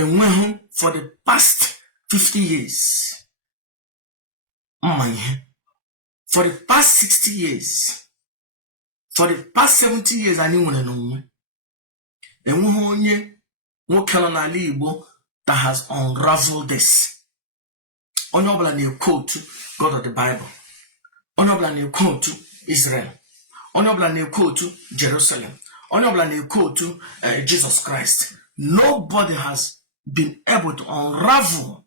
enweghị for the past 50 years. For the past 60 years, for the past 70 years, anyị nwere n'onwe. Enweghị onye nwoke nọ n'ala Igbo that has unraveled this. Onye ọbụla na-quote God of the Bible. Onye ọbụla na-quote Israel. Onye ọbụla na-quote Jerusalem. Onye ọbụla na-quote Jesus Christ. Nobody has been able to unravel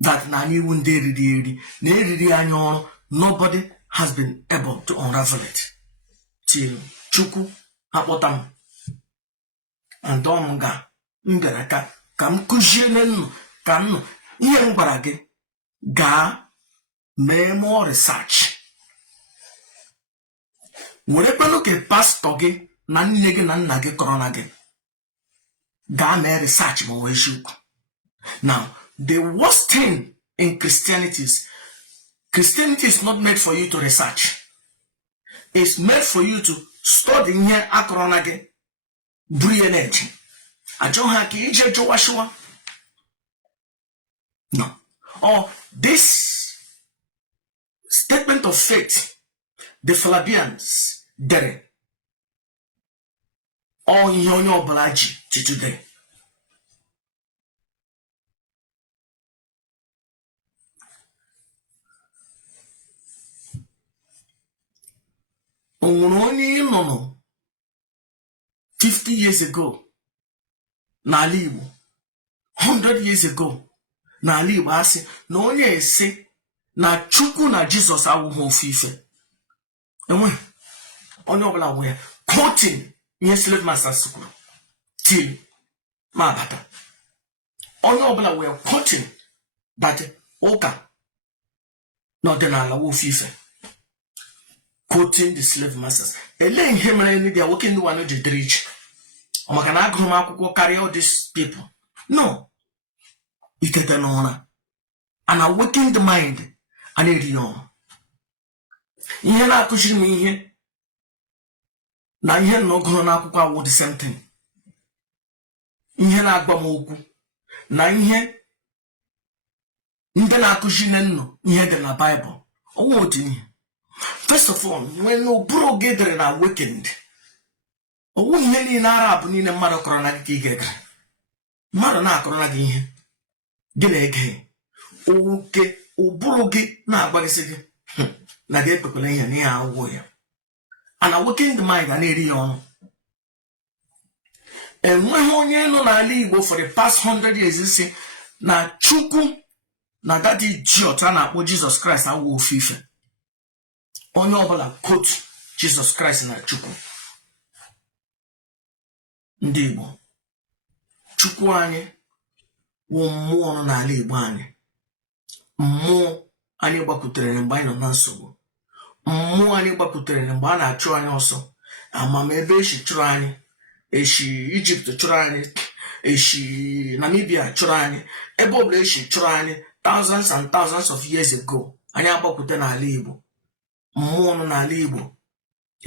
that na anyị iwu ndị eriri na eriri anyị ọrụ. Nobody has been able to unravel it till Chiukwu akpọta m and m bịara ka m kụziere nnụ ka nnụ ihe m gwara gị gaa mee more research. Werekwanụ ka pastọ gị na nne gị na nna gị kọrọ na gị gaa mee research ma wee eziokwu. Now, the worst thing in Christianity is not made for you to research. It's made for you to study ihe akọrọ na gị buru energy. Achọghị ha ka ije jụwa. No. Or this statement of faith, the Philippians dere. All ihe onye ọbụla ji to today. Onwere onye 50 years ago n'ala Igbo, 100 years ago n'ala Igbo asị na onye ese na Chukwu na Jesus awụghị ofu ife. Enwe onye ọbụla wee quoting ihe slave masters kwuru till ma bata. Onye ọbụla wee quoting that ụka na ọdịnala ofu ife. Quoting the slave masters. Ele ihe mere ndị dia nwoke ndị wanụ ji dịrị iche. Maka na agụrụ m akwụkwọ karịa all these people. No. Itete n'ụra. And awaken the mind. A na-eri ya ọrụ. Ihe na-akụziri m ihe na ihe na ọgụrụ n'akwụkwọ awụ the same thing. Ihe na-agba m okwu na ihe ndị na-akụziri nnụ ihe dị na Bible. Ọnwụ otu ihe. First of all, when ụbụrụ gị dịrị na awakened, owu ihe niile Arab niile mmadụ kọrọ na gị ka ị ga-ege. Mmadụ na-akọrọ na gị ihe gị na-ege. Oke ụbụrụ gị na-agbaghịsị gị na gị ekpekwala ihe n'ihe agwụ ya. And awakened mind ga na-eri ya ọnụ. Enweghị onye nọ n'ala Igbo for the past 100 years si na Chukwu na that idiot a na-akpọ Jesus Christ awụ ofu ife. Onye ọbụla quote Jesus Christ na Chukwu. Ndị Igbo, Chukwu anyị wụ mmụọ nọ n'ala Igbo anyị. Mmụọ anyị gbakwutere mgbe anyị nọ na nsogbu. Mmụọ anyị gbakwutere mgbe a na-achụ anyị ọsọ. Amamebe eshi chụrụ anyị. Eshi Egypt chụrụ anyị. Eshi Namibia chụrụ anyị. Ebe ọbụla eshi chụrụ anyị thousands and thousands of years ago. Anyị agbakwute n'ala Igbo. Mmụọ nọ n'ala Igbo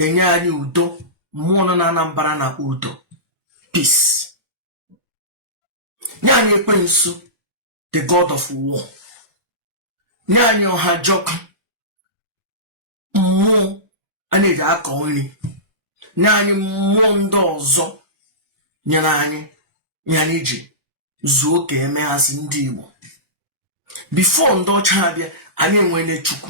enye anyị udo. Mmụọ nọ na Anambra na udo. Peace. Nye anyị Ekwensu, the God of war. Nye anyị ọha jọkụ. Mmụọ a na-eji akọ nri. Nye anyị mmụọ ndị ọzọ nyere anyị ji zuo ka emeghasị ndị Igbo. Before ndị ọcha abịa, anyị enwere Chukwu.